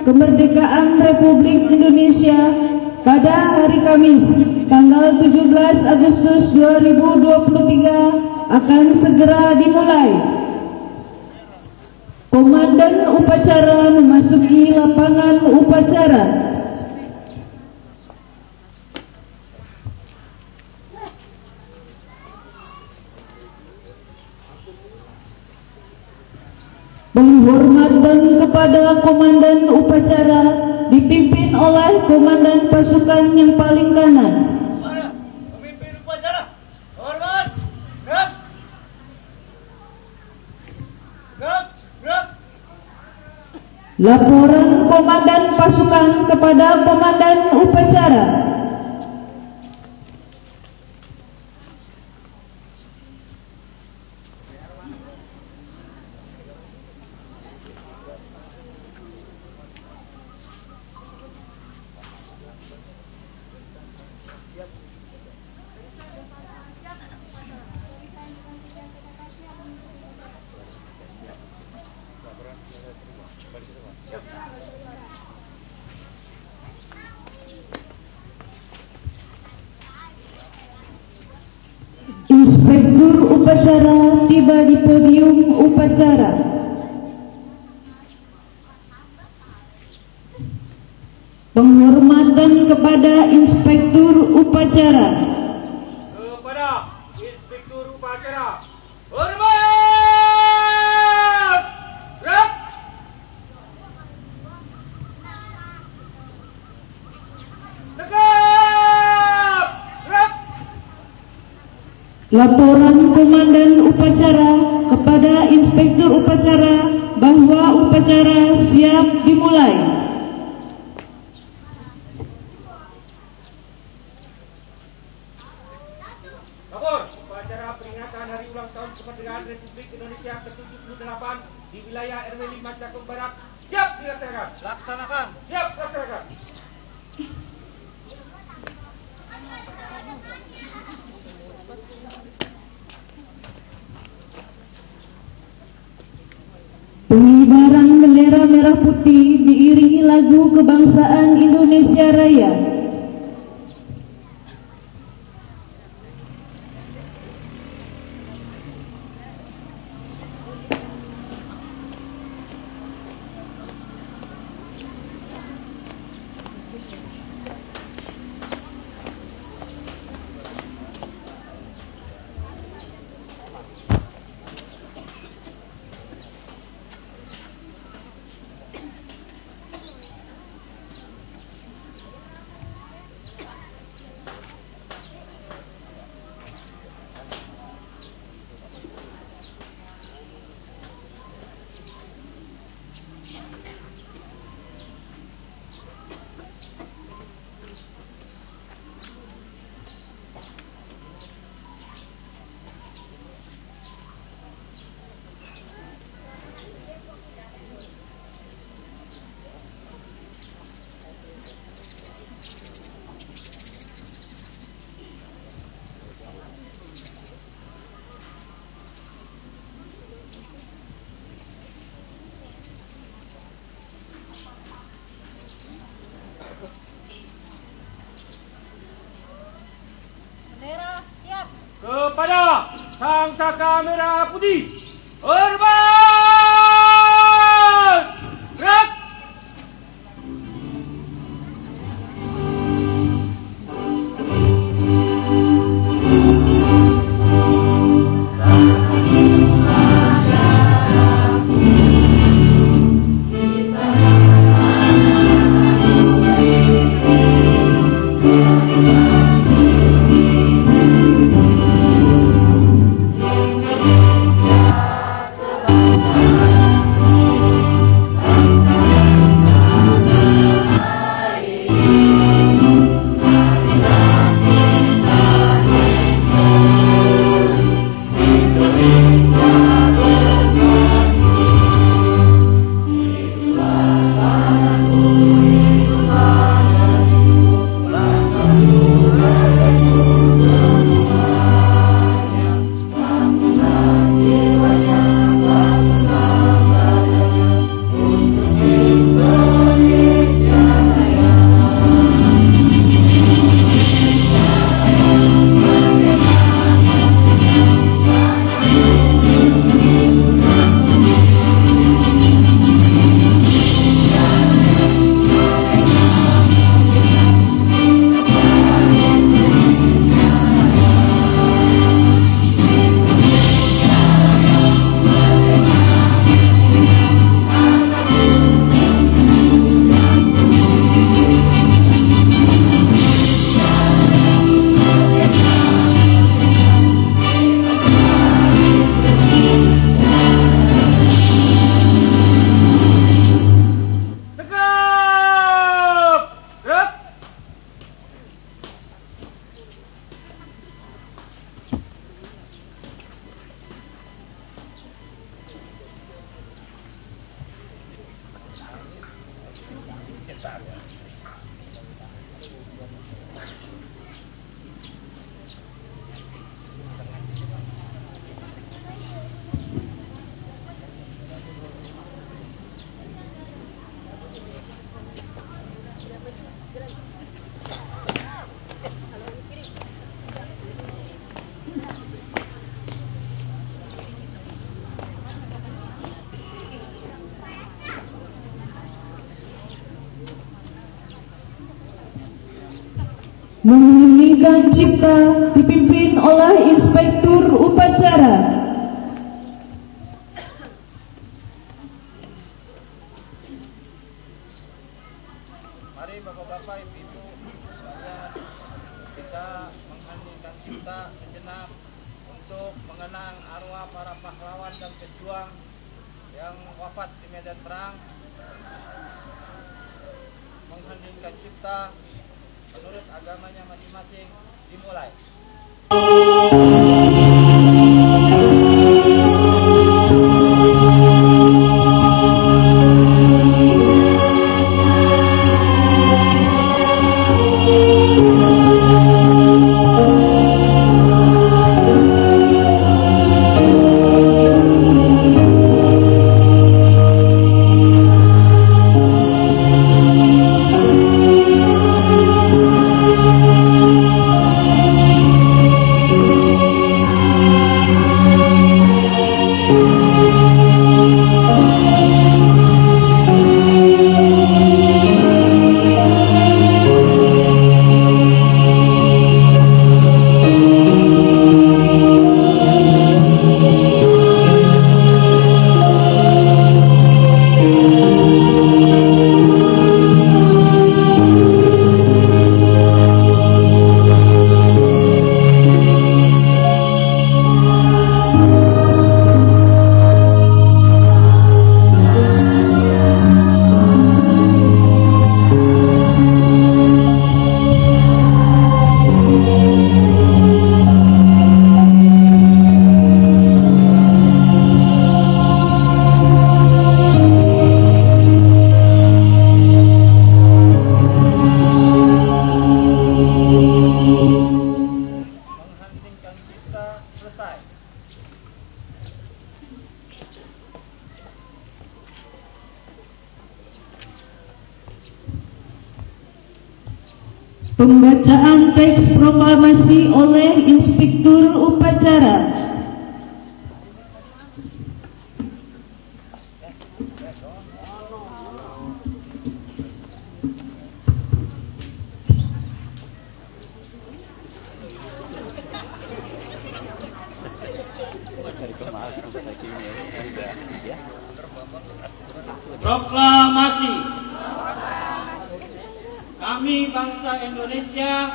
Kemerdekaan Republik Indonesia pada hari Kamis tanggal 17 Agustus 2023 akan segera dimulai. Komandan upacara memasuki lapangan upacara. Penghormatan kepada komandan upacara dipimpin oleh komandan pasukan yang paling kanan. Pemimpin upacara, hormat, gerak, gerak, gerak. Laporan komandan pasukan kepada komandan upacara. Inspektur upacara tiba di podium upacara. Penghormatan kepada Inspektur upacara. Kepada Inspektur upacara, hormat, gerak. Tegap, gerak. Laporan komandan upacara kepada Inspektur upacara bahwa upacara siap dimulai. Lapor, upacara peringatan Hari Ulang Tahun Kemerdekaan Republik Indonesia ke-78 di wilayah RW 5 Cakung Barat siap dilaksanakan. Laksanakan. Siap laksanakan. Pengibaran bendera merah putih diiringi Kebangsaan Indonesia Raya. Kepada Sang Saka Merah Putih, hormat! Gerak! Mengheningkan cipta dipimpin oleh Inspektur Upacara. Mari Bapak-Bapak, Ibu-Ibu sekalian, kita mengheningkan cipta sejenak untuk mengenang arwah para pahlawan dan pejuang yang wafat di medan perang. Mengheningkan cipta menurut agamanya masing-masing dimulai. Pembacaan teks proklamasi oleh Inspektur Upacara. Proklamasi. Kami bangsa Indonesia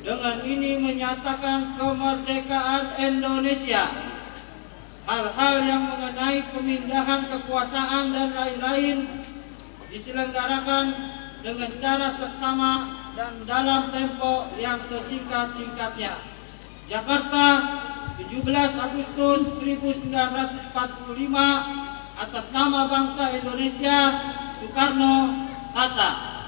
dengan ini menyatakan kemerdekaan Indonesia. Hal-hal yang mengenai pemindahan kekuasaan dan lain-lain diselenggarakan dengan cara seksama dan dalam tempo yang sesingkat-singkatnya. Jakarta, 17 Agustus 1945, atas nama bangsa Indonesia, Soekarno, Hatta.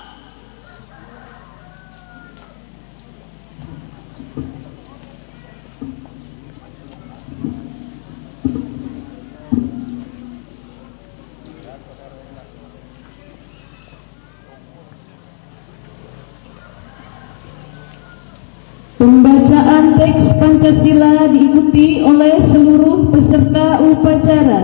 Pembacaan teks Pancasila diikuti oleh seluruh peserta upacara.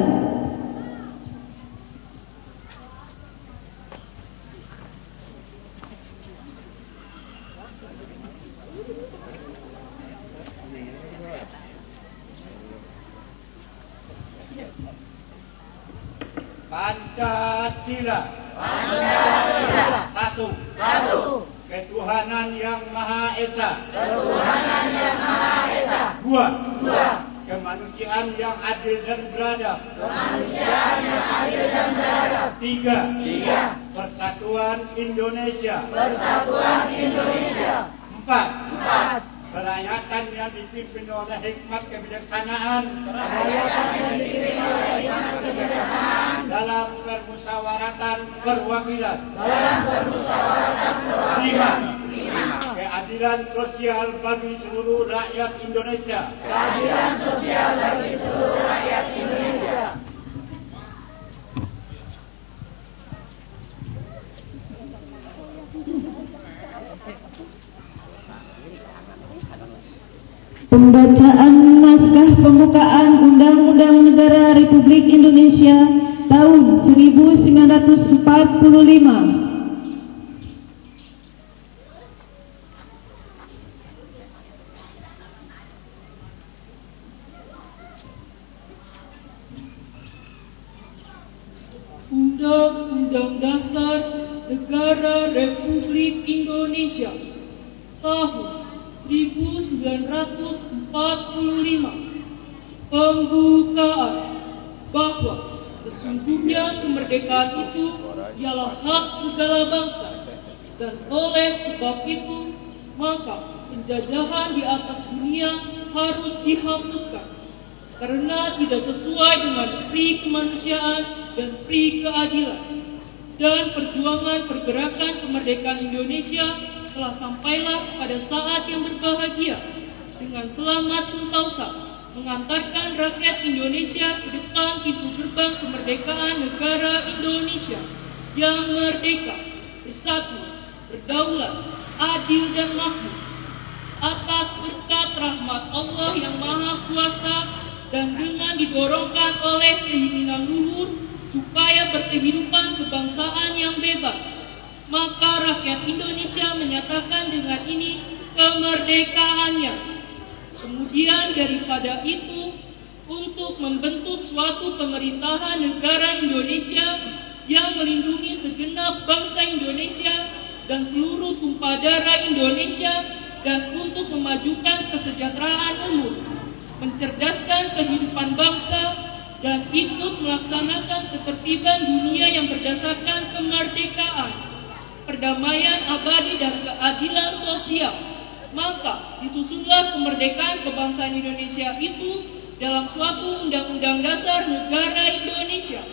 Pancasila. Satu. Ketuhanan yang Maha Esa. Dua. Kemanusiaan yang adil dan beradab. Tiga. Persatuan Indonesia. Empat. Kerakyatan yang dipimpin oleh hikmat kebijaksanaan dalam permusyawaratan perwakilan. Lima. Keadilan sosial bagi seluruh rakyat Indonesia. Pembacaan naskah pembukaan Undang-Undang Negara Republik Indonesia tahun 1945. Undang-Undang Dasar Negara Republik Indonesia tahun 1945. Pembukaan bahwa sesungguhnya kemerdekaan itu ialah hak segala bangsa, dan oleh sebab itu maka penjajahan di atas dunia harus dihapuskan karena tidak sesuai dengan pri kemanusiaan dan pri keadilan. Dan perjuangan pergerakan kemerdekaan Indonesia telah sampailah pada saat yang berbahagia dengan selamat sentosa mengantarkan rakyat Indonesia ke depan pintu gerbang kemerdekaan negara Indonesia yang merdeka, bersatu, berdaulat, adil dan makmur. Atas berkat rahmat Allah yang Maha Kuasa dan dengan didorongkan oleh keinginan luhur supaya berkehidupan kebangsaan yang bebas, maka rakyat Indonesia menyatakan dengan ini kemerdekaannya. Kemudian daripada itu, untuk membentuk suatu pemerintahan negara Indonesia yang melindungi segenap bangsa Indonesia dan seluruh tumpah darah Indonesia, dan untuk memajukan kesejahteraan umum, mencerdaskan kehidupan bangsa, dan ikut melaksanakan ketertiban dunia yang berdasarkan kemerdekaan, perdamaian abadi dan keadilan sosial, maka disusunlah kemerdekaan kebangsaan Indonesia itu dalam suatu undang-undang dasar negara Indonesia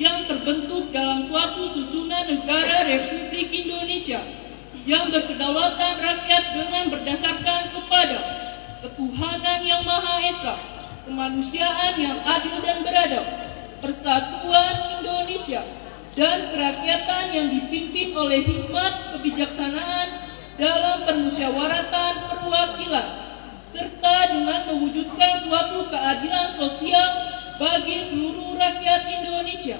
yang terbentuk dalam suatu susunan negara Republik Indonesia yang berkedaulatan rakyat dengan berdasarkan kepada ketuhanan yang Maha Esa, kemanusiaan yang adil dan beradab, persatuan Indonesia, dan kerakyatan yang dipimpin oleh hikmat, kebijaksanaan, dalam permusyawaratan perwakilan, serta dengan mewujudkan suatu keadilan sosial bagi seluruh rakyat Indonesia.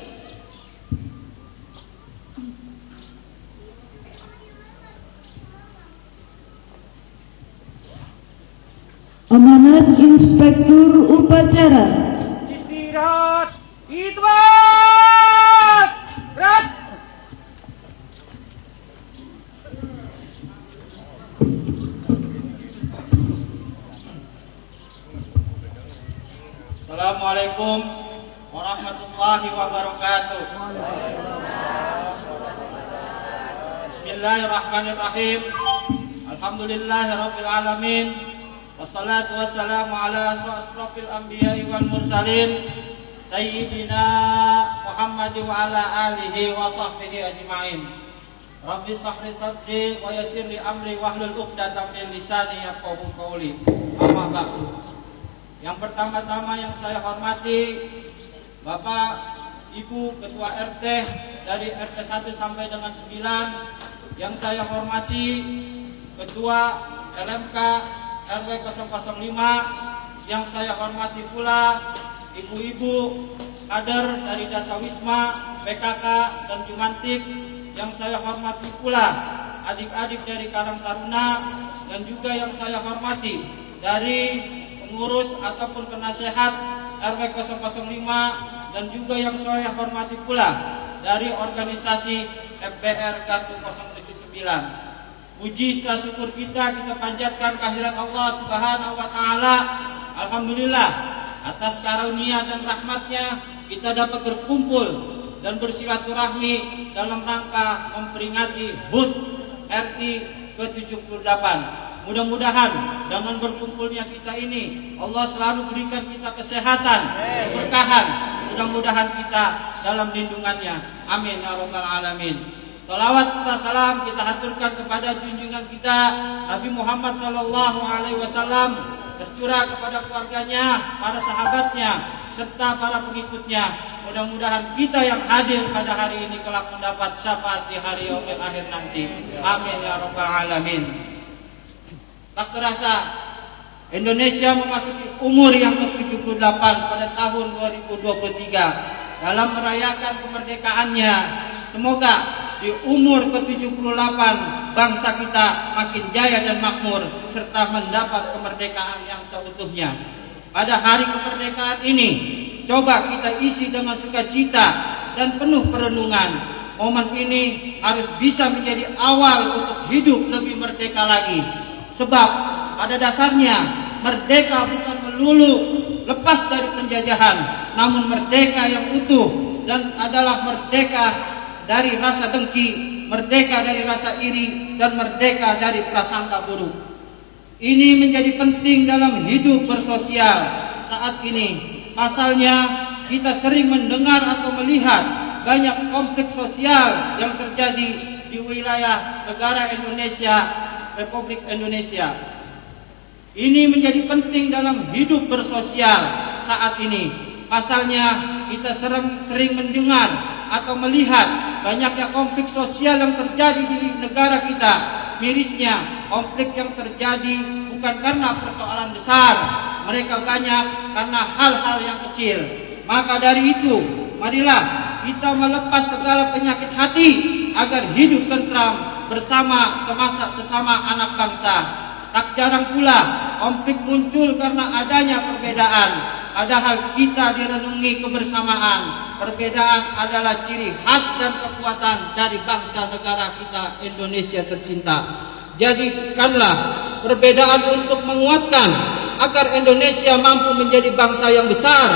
Amanat Inspektur Upacara. Istirahat. Khidmat. Berat. Assalamualaikum warahmatullahi wabarakatuh. Bismillahirrahmanirrahim. Alhamdulillahirabbil alamin. Wassalatu wassalamu ala asrofil anbiya'i wal mursalin Sayyidina Muhammad wa ala alihi wa sahbihi ajma'in. Rabbi sahli sadri wa yassir li amri wahlul 'uqdatam min lisani yafqahu qawli. Amma ba'du. Yang pertama-tama yang saya hormati Bapak, Ibu Ketua RT dari RT 1 sampai dengan 9. Yang saya hormati Ketua LMK RW 005, yang saya hormati pula ibu-ibu kader dari Dasawisma, PKK dan Jumantik, yang saya hormati pula adik-adik dari Karang Taruna, dan juga yang saya hormati dari pengurus ataupun penasehat RW 005, dan juga yang saya hormati pula dari organisasi FBR Gardu 079. Puji serta syukur kita panjatkan kehadirat Allah Subhanahu wa taala. Alhamdulillah atas karunia dan rahmatnya kita dapat berkumpul dan bersilaturahmi dalam rangka memperingati HUT RI ke-78. Mudah-mudahan dengan berkumpulnya kita ini Allah selalu berikan kita kesehatan, keberkahan. Mudah-mudahan kita dalam lindungannya. Amin ya rabbal alamin. Salawat serta salam kita haturkan kepada junjungan kita Nabi Muhammad SAW, tercurah kepada keluarganya, para sahabatnya, serta para pengikutnya. Mudah-mudahan kita yang hadir pada hari ini kelak mendapat syafaat di hari yaumil akhir nanti. Amin ya rabbal alamin. Tak terasa Indonesia memasuki umur yang ke-78 pada tahun 2023. Dalam merayakan kemerdekaannya, semoga di umur ke-78 bangsa kita makin jaya dan makmur serta mendapat kemerdekaan yang seutuhnya. Pada hari kemerdekaan ini, coba kita isi dengan sukacita dan penuh perenungan. Momen ini harus bisa menjadi awal untuk hidup lebih merdeka lagi. Sebab pada dasarnya merdeka bukan melulu lepas dari penjajahan, namun merdeka yang utuh dan adalah merdeka dari rasa dengki, merdeka dari rasa iri, dan merdeka dari prasangka buruk. Ini menjadi penting dalam hidup bersosial saat ini. Pasalnya kita sering mendengar atau melihat banyak konflik sosial yang terjadi di wilayah negara Indonesia, Republik Indonesia. Ini menjadi penting dalam hidup bersosial saat ini. Pasalnya kita sering mendengar atau melihat banyaknya konflik sosial yang terjadi di negara kita. Mirisnya, konflik yang terjadi bukan karena persoalan besar, mereka banyak karena hal-hal yang kecil. Maka dari itu, marilah kita melepas segala penyakit hati agar hidup tentram bersama sesama anak bangsa. Tak jarang pula konflik muncul karena adanya perbedaan. Padahal kita direnungi kebersamaan. Perbedaan adalah ciri khas dan kekuatan dari bangsa negara kita Indonesia tercinta. Jadikanlah perbedaan untuk menguatkan agar Indonesia mampu menjadi bangsa yang besar.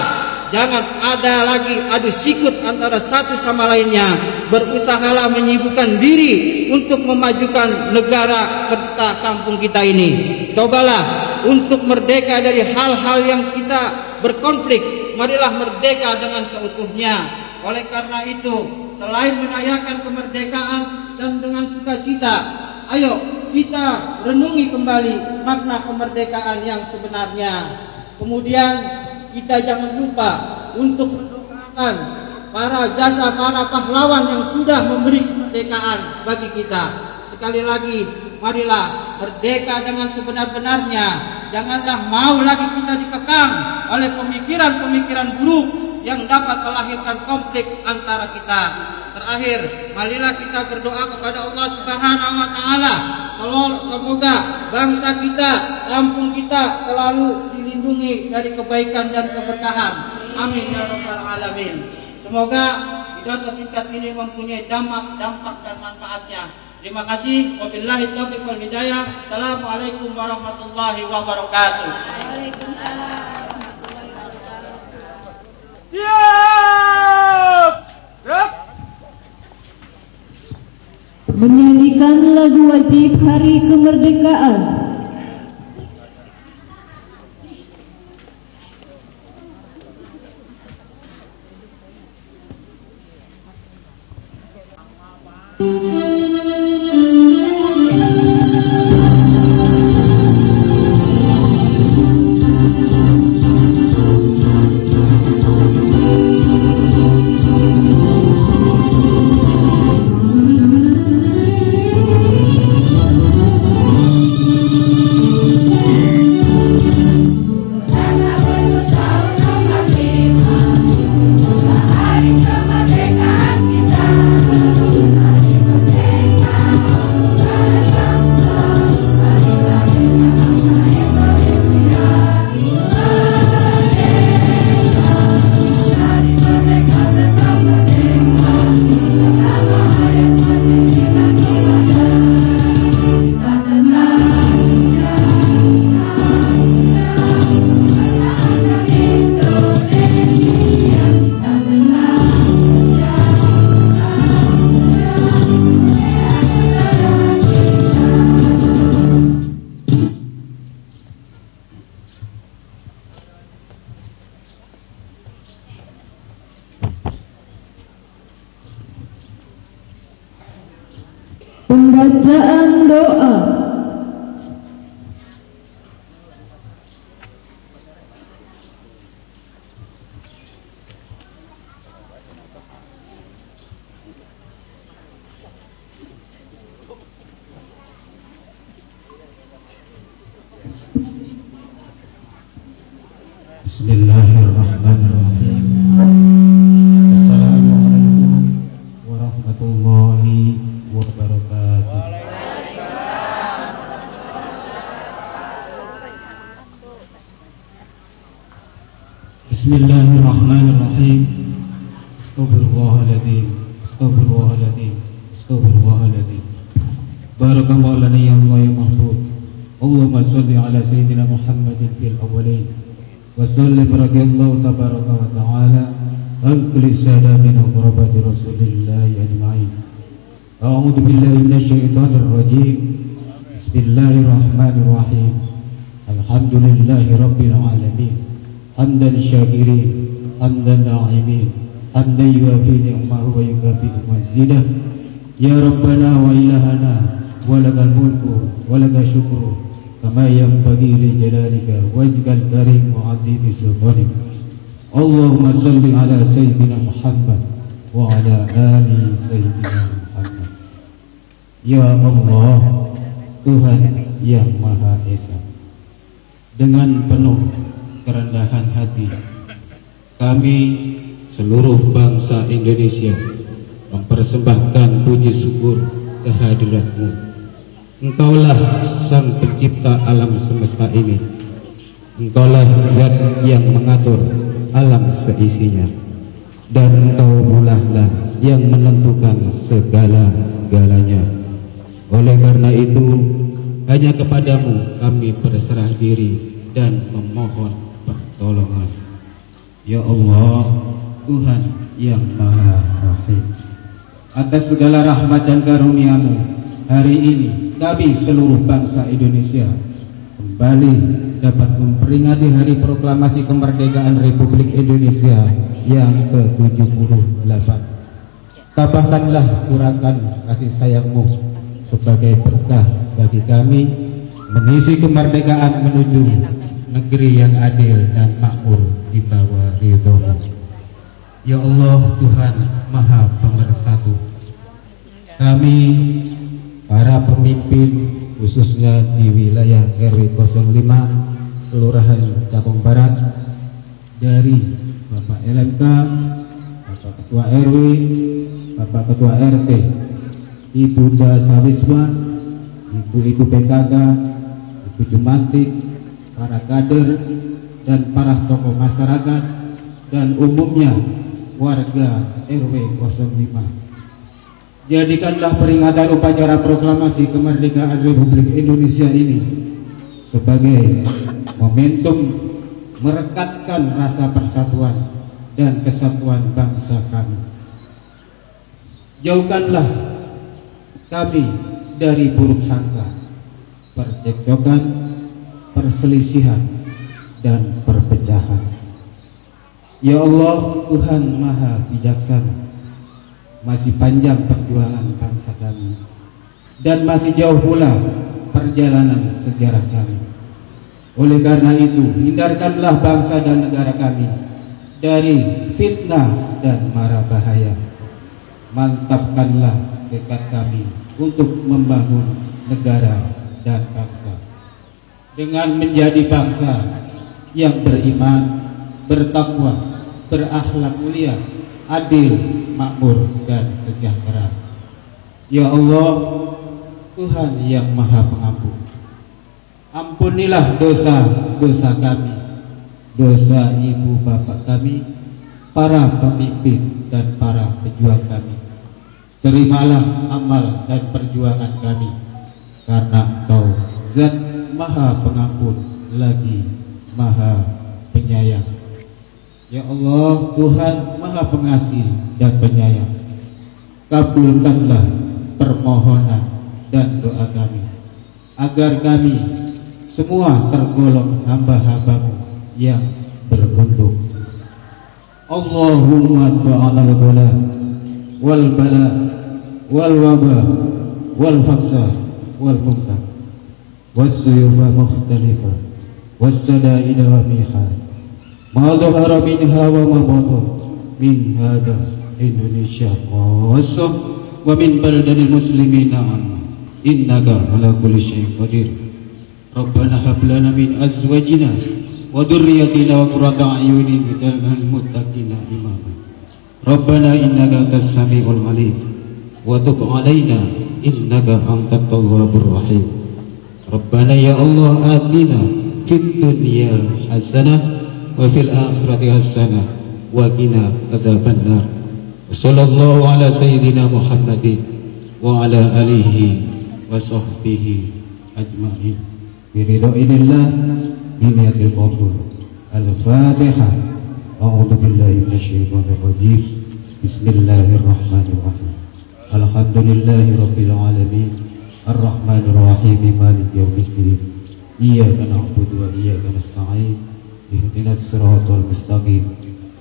Jangan ada lagi adu sikut antara satu sama lainnya. Berusahalah menyibukkan diri untuk memajukan negara serta kampung kita ini. Cobalah untuk merdeka dari hal-hal yang kita berkonflik. Marilah merdeka dengan seutuhnya. Oleh karena itu, selain merayakan kemerdekaan dan dengan sukacita, ayo kita renungi kembali makna kemerdekaan yang sebenarnya. Kemudian kita jangan lupa untuk mendoakan para pahlawan yang sudah memberi kemerdekaan bagi kita. Sekali lagi, marilah merdeka dengan sebenar-benarnya. Janganlah mau lagi kita dikekang oleh pemikiran-pemikiran buruk yang dapat melahirkan konflik antara kita. Terakhir, marilah kita berdoa kepada Allah Subhanahu wa taala. Semoga bangsa kita, kampung kita selalu dilindungi dari kebaikan dan keberkahan. Amin ya rabbal alamin. Semoga pidato singkat ini mempunyai dampak dan manfaatnya. Terima kasih. Wabillahi taufiq wal hidayah. Assalamualaikum warahmatullahi wabarakatuh. Siap. Gerak. Menyanyikan lagu wajib Hari Kemerdekaan. Pembacaan doa. Bismillahirrahmanirrahim. Assalamualaikum warahmatullahi wabarakatuh. Bismillahirrahmanirrahim. Astaghfirullahaladzim. Astaghfirullahaladzim. Astaghfirullahaladzim. Barakallahu lana ya Allah ya mahbub. Allahumma salli ala sayyidina Muhammadin fil awwalin wa sallim radhiyallahu tabaraka wa ta'ala an kulli sadatina wa qurabati rasulillahi ajma'in. A'udzu billahi minasyaitonir rajim. Bismillahirrahmanirrahim. Alhamdulillahi rabbil alamin. Hamdan syakirin, hamdan na'imin, hamdan yuafi ni'mahu wa yukafi mazidah. Ya Rabbana wa ilahana wa lakal mulku wa lakal syukru kama yanbaghi li jalalika wajhikal karim wa 'azimi sultanik. Allahumma salli ala sayyidina Muhammad wa ala ali sayyidina Muhammad. Ya Allah, Tuhan yang Maha Esa, dengan penuh kerendahan hati kami seluruh bangsa Indonesia mempersembahkan puji syukur kehadirat-Mu. Engkaulah sang pencipta alam semesta ini. Engkaulah zat yang mengatur alam seisinya, dan Engkau pula lah yang menentukan segala-galanya. Oleh karena itu, hanya kepadamu kami berserah diri dan memohon pertolongan. Ya Allah, Tuhan yang Maha Rahim, atas segala rahmat dan karunia-Mu, hari ini kami seluruh bangsa Indonesia kembali dapat memperingati Hari Proklamasi Kemerdekaan Republik Indonesia yang ke-78. Tambahkanlah curahkan kasih sayang-Mu sebagai berkah bagi kami mengisi kemerdekaan menuju negeri yang adil dan makmur di bawah ridho-Mu. Ya Allah, Tuhan Maha Pemersatu, kami para pemimpin khususnya di wilayah RW 05 Kelurahan Cakung Barat, dari Bapak LMK, Bapak Ketua RW, Bapak Ketua RT, Ibu Dasawisma, Ibu-Ibu PKK, Ibu Jumantik, para kader dan para tokoh masyarakat dan umumnya warga RW 05. Jadikanlah peringatan upacara proklamasi kemerdekaan Republik Indonesia ini sebagai momentum merekatkan rasa persatuan dan kesatuan bangsa kami. Jauhkanlah kami dari buruk sangka, percekcokan, perselisihan, dan perpecahan. Ya Allah, Tuhan Maha Bijaksana, masih panjang perjuangan bangsa kami dan masih jauh pula perjalanan sejarah kami. Oleh karena itu, hindarkanlah bangsa dan negara kami dari fitnah dan mara bahaya. Mantapkanlah tekad kami untuk membangun negara dan bangsa dengan menjadi bangsa yang beriman, bertakwa, berakhlak mulia, adil, makmur, dan sejahtera. Ya Allah, Tuhan yang Maha Pengampun, ampunilah dosa-dosa kami, dosa ibu bapak kami, para pemimpin dan para pejuang kami. Terimalah amal dan perjuangan kami, karena Engkau Zat Maha Pengampun lagi Maha Penyayang. Ya Allah, Tuhan Maha Pengasih dan Penyayang, kabulkanlah permohonan dan doa kami, agar kami semua tergolong hamba-hambamu yang beruntung. Allahumma ta'alal bala wal bala wal waba wal faksa wal munkar was suyufa mukhtalifa was sadaida wa mihad ma dhahara minha wa ma batan min hada Indonesia khassah wa min baladil muslimina innaka ala kulli syai'in qadir. Rabbana hab lana min azwajina wa dhurriyyatina qurrata a'yunin waj'alna muttaqina imama. Rabbana innaka antas samiul alim wa tub 'alaina innaka antat tawwabur rahim. Rabbana ya Allah atina fid dunya hasanah wa fil akhirati hasanah wa qina adzabannar. Sallallahu ala sayyidina Muhammadin wa ala alihi wa sahbihi ajma'in. Biridho'illah biniyatil qabul. Al-Fatihah. A'udzu billahi minasyaitonir rajim. Bismillahirrahmanirrahim. Alhamdulillahi rabbil alamin. Ar-Rahmanir Rahim. Maliki yaumiddin. Iyyaka na'budu wa iyyaka nasta'in. Ihdinas siratal mustaqim.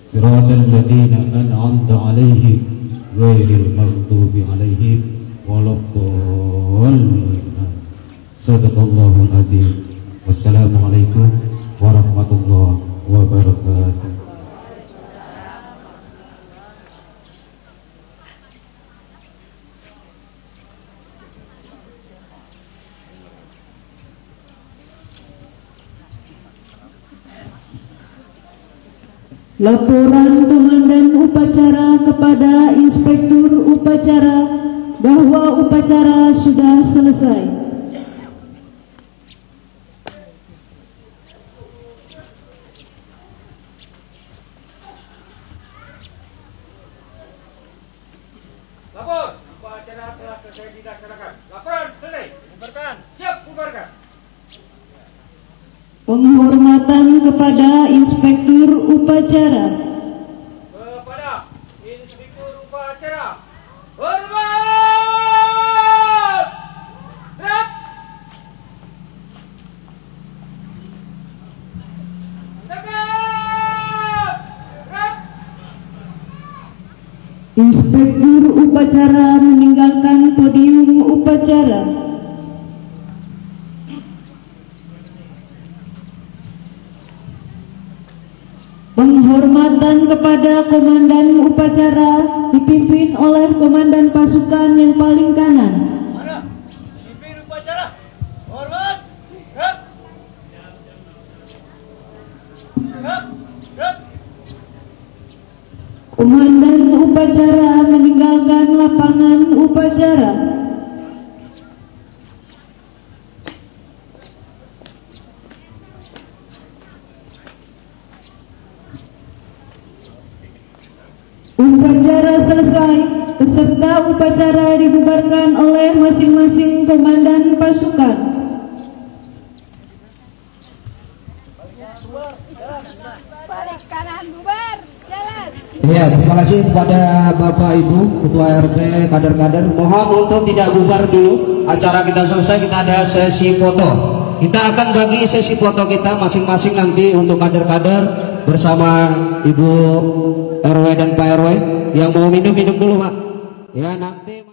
Siratal ladzina an'amta 'alaihim ghairil maghdubi 'alaihim waladdallin. Sadaqallahul adzim. Wassalamualaikum warahmatullahi wabarakatuh. Laporan Komandan Upacara kepada Inspektur Upacara bahwa upacara sudah selesai. Lapor, upacara telah selesai dilaksanakan. Laporan selesai. Bubarkan. Siap, bubarkan. Penghormatan kepada Inspektur Upacara. Kepada Inspektur Upacara. Hormat! Gerak! Tegak! Gerak! Inspektur Upacara meninggalkan podium upacara. Penghormatan kepada Komandan Upacara dipimpin oleh Komandan Pasukan yang paling kanan. Mana? Pimpin upacara. Komandan upacara meninggalkan lapangan upacara. Upacara selesai, peserta upacara dibubarkan oleh masing-masing komandan pasukan. Balik kanan bubar, jalan. Iya, terima kasih kepada Bapak Ibu Ketua RT, kader-kader. Mohon untuk tidak bubar dulu. Acara kita selesai, kita ada sesi foto. Kita akan bagi sesi foto kita masing-masing nanti untuk kader-kader bersama Ibu RW dan Pak RW. Yang mau minum dulu, Pak. Ya, nanti